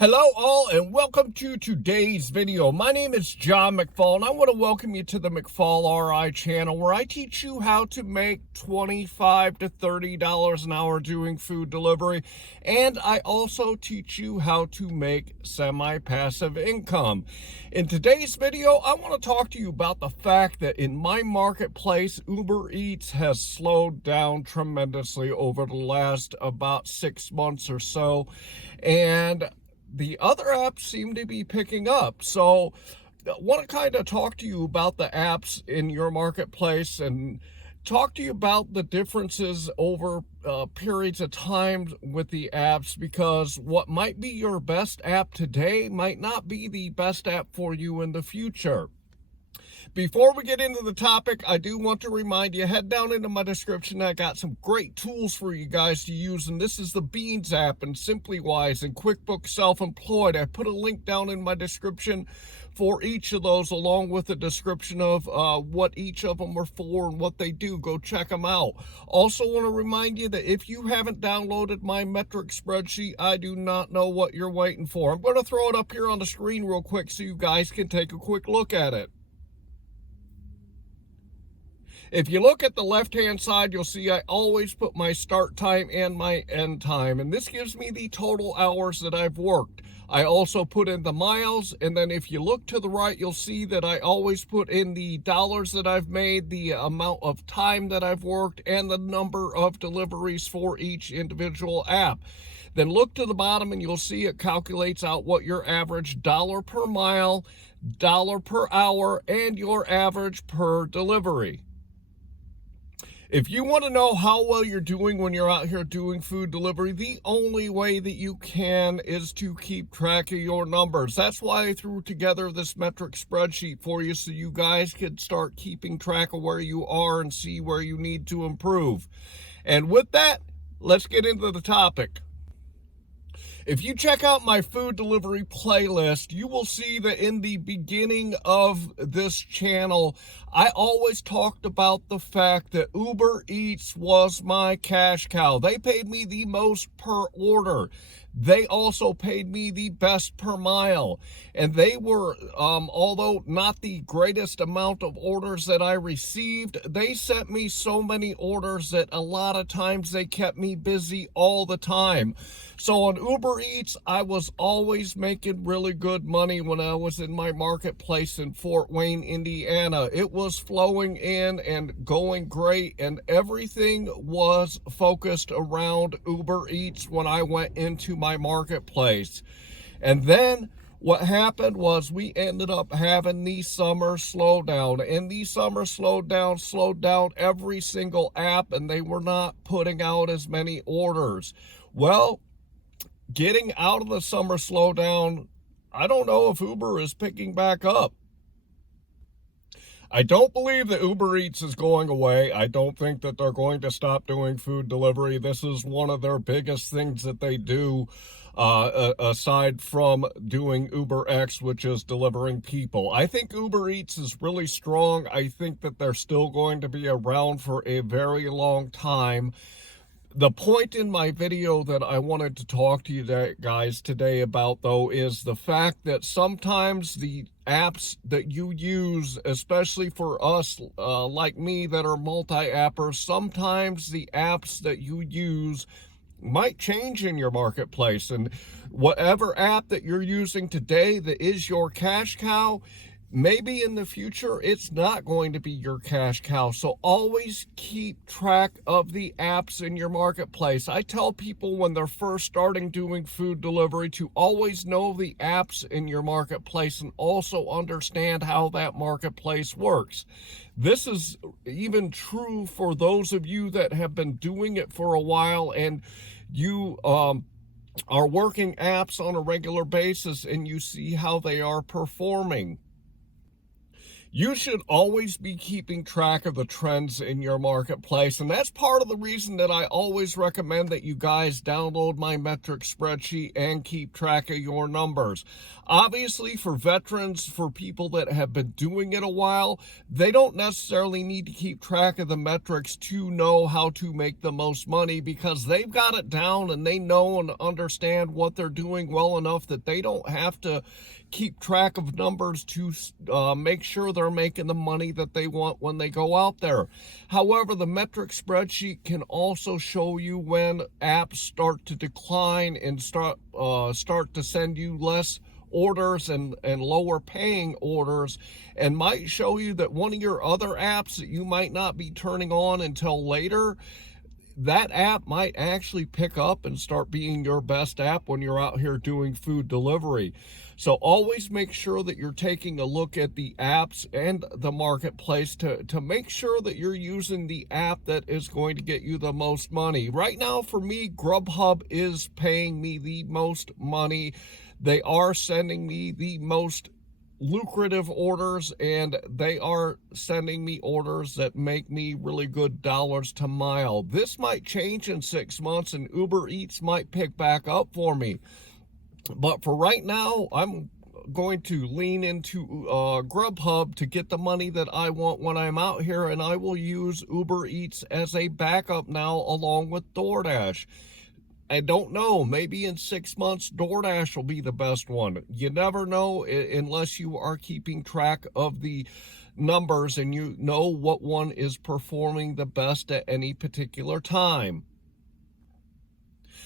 Hello all and welcome to today's video. My name is John McFall and I want to welcome you to the McFallRI channel where I teach you how to make $25 to $30 an hour doing food delivery, and I also teach you how to make semi-passive income. In today's video, I want to talk to you about the fact that in my marketplace, Uber Eats has slowed down tremendously over the last about 6 months or so, and the other apps seem to be picking up. So I want to kind of talk to you about the apps in your marketplace and talk to you about the differences over periods of time with the apps, because what might be your best app today might not be the best app for you in the future. Before we get into the topic, I do want to remind you, head down into my description. I got some great tools for you guys to use, and this is the Beans app and SimplyWise and QuickBooks Self-Employed. I put a link down in my description for each of those, along with a description of what each of them are for and what they do. Go check them out. Also want to remind you that if you haven't downloaded my metric spreadsheet, I do not know what you're waiting for. I'm going to throw it up here on the screen real quick so you guys can take a quick look at it. If you look at the left-hand side, you'll see I always put my start time and my end time, and this gives me the total hours that I've worked. I also put in the miles, and then if you look to the right, you'll see that I always put in the dollars that I've made, the amount of time that I've worked, and the number of deliveries for each individual app. Then look to the bottom and you'll see it calculates out what your average dollar per mile, dollar per hour, and your average per delivery. If you want to know how well you're doing when you're out here doing food delivery, the only way that you can is to keep track of your numbers. That's why I threw together this metric spreadsheet for you, so you guys can start keeping track of where you are and see where you need to improve. And with that, let's get into the topic. If you check out my food delivery playlist, you will see that in the beginning of this channel, I always talked about the fact that Uber Eats was my cash cow. They paid me the most per order. They also paid me the best per mile. And they were, although not the greatest amount of orders that I received, they sent me so many orders that a lot of times they kept me busy all the time. So on Uber Eats, I was always making really good money when I was in my marketplace in Fort Wayne, Indiana. It was flowing in and going great, and everything was focused around Uber Eats when I went into my marketplace. And then what happened was we ended up having the summer slowdown, and the summer slowed down every single app, and they were not putting out as many orders. Well, getting out of the summer slowdown, I don't know if Uber is picking back up. I don't believe that Uber Eats is going away. I don't think that they're going to stop doing food delivery. This is one of their biggest things that they do, aside from doing UberX, which is delivering people. I think Uber Eats is really strong. I think that they're still going to be around for a very long time. The point in my video that I wanted to talk to you guys today about, though, is the fact that sometimes the apps that you use, especially for us like me that are multi-appers, sometimes the apps that you use might change in your marketplace. And whatever app that you're using today that is your cash cow, maybe in the future, it's not going to be your cash cow. So always keep track of the apps in your marketplace. I tell people when they're first starting doing food delivery to always know the apps in your marketplace and also understand how that marketplace works. This is even true for those of you that have been doing it for a while and you are working apps on a regular basis and you see how they are performing. You should always be keeping track of the trends in your marketplace, and that's part of the reason that I always recommend that you guys download my metric spreadsheet and keep track of your numbers. Obviously, for veterans, for people that have been doing it a while, they don't necessarily need to keep track of the metrics to know how to make the most money, because they've got it down and they know and understand what they're doing well enough that they don't have to keep track of numbers to make sure they're making the money that they want when they go out there. However, the metric spreadsheet can also show you when apps start to decline and start to send you less orders and lower paying orders, and might show you that one of your other apps that you might not be turning on until later, that app might actually pick up and start being your best app when you're out here doing food delivery. So always make sure that you're taking a look at the apps and the marketplace to make sure that you're using the app that is going to get you the most money. Right now, for me, Grubhub is paying me the most money. They are sending me the most lucrative orders, and they are sending me orders that make me really good dollars to mile. This might change in 6 months and Uber Eats might pick back up for me, but for right now, I'm going to lean into Grubhub to get the money that I want when I'm out here, and I will use Uber Eats as a backup now along with DoorDash. I don't know, maybe in 6 months, DoorDash will be the best one. You never know unless you are keeping track of the numbers and you know what one is performing the best at any particular time.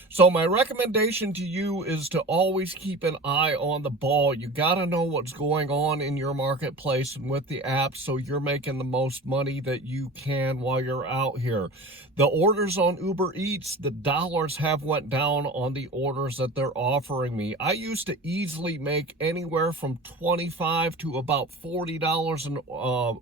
So my recommendation to you is to always keep an eye on the ball. You got to know what's going on in your marketplace and with the app, so you're making the most money that you can while you're out here. The orders on Uber Eats, the dollars have went down on the orders that they're offering me. I used to easily make anywhere from $25 to about $40 an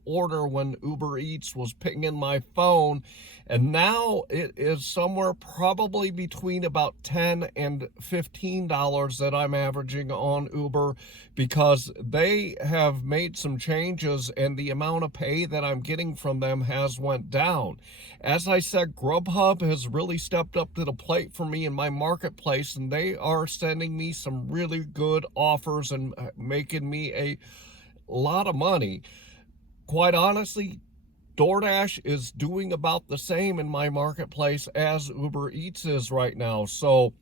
order when Uber Eats was pinging my phone, and now it is somewhere probably between about $10 and $15 that I'm averaging on Uber, because they have made some changes and the amount of pay that I'm getting from them has went down. As I said, Grubhub has really stepped up to the plate for me in my marketplace, and they are sending me some really good offers and making me a lot of money. Quite honestly, DoorDash is doing about the same in my marketplace as Uber Eats is right now. So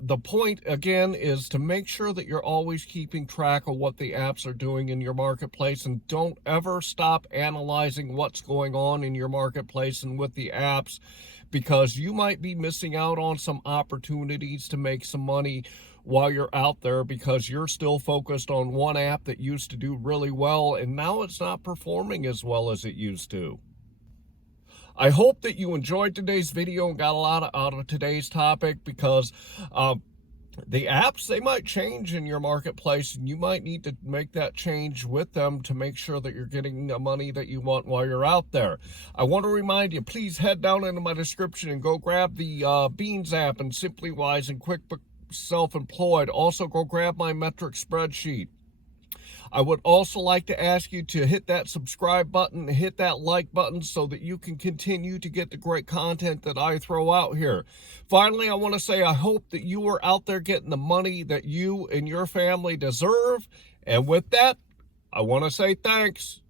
the point, again, is to make sure that you're always keeping track of what the apps are doing in your marketplace, and don't ever stop analyzing what's going on in your marketplace and with the apps, because you might be missing out on some opportunities to make some money while you're out there, because you're still focused on one app that used to do really well and now it's not performing as well as it used to. I hope that you enjoyed today's video and got a lot out of today's topic, because the apps, they might change in your marketplace and you might need to make that change with them to make sure that you're getting the money that you want while you're out there. I want to remind you, please head down into my description and go grab the Beans app and Simply Wise and QuickBooks Self-Employed. Also, go grab my metric spreadsheet. I would also like to ask you to hit that subscribe button, hit that like button, so that you can continue to get the great content that I throw out here. Finally, I want to say I hope that you are out there getting the money that you and your family deserve. And with that, I want to say thanks.